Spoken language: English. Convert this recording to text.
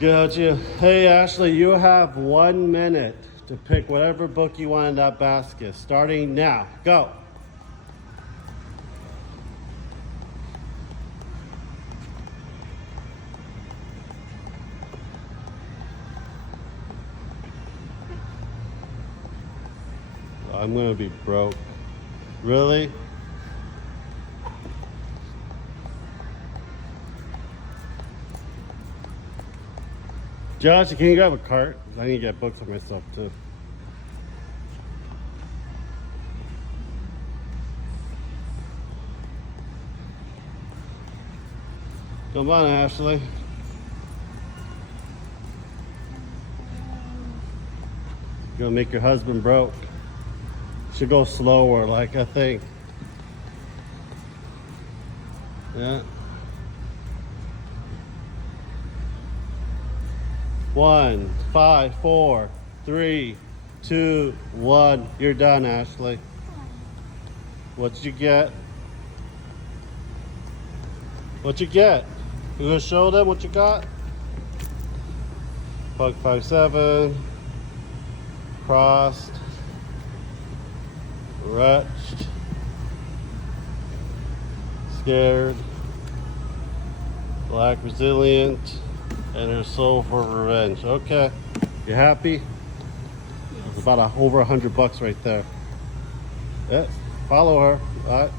Gotcha. Hey, Ashley, you have 1 minute to pick whatever book you want in that basket. Starting now. Go. I'm gonna be broke. Really? Josh, can you grab a cart? I need to get books for myself too. Come on, Ashley. You're gonna make your husband broke. Should go slower, like I think. Yeah. 1, 5, 4, 3, 2, 1. You're done, Ashley. What'd you get? What'd you get? You gonna show them what you got? Buck 5-7. Crossed. Wretched. Scared. Black Resilient. And her soul for revenge. Okay. You happy? It's about over $100 right there. Yeah. Follow her. All right.